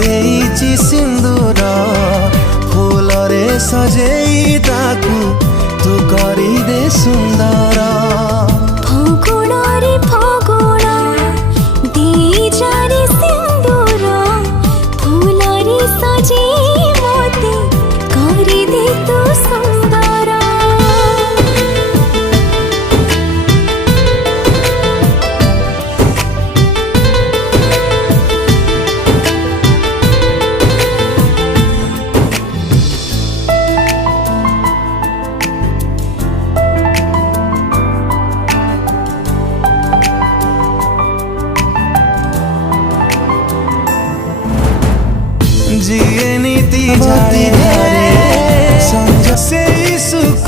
देइछि सिंदूर फूल रे सजेई ताकू तू करी दे सुंदर। फगुण रे फगुण देइजारे सिंदूर फूल रे सजेई मोते करी दे तू सुंदर। जिए नीति जारे संज से सुख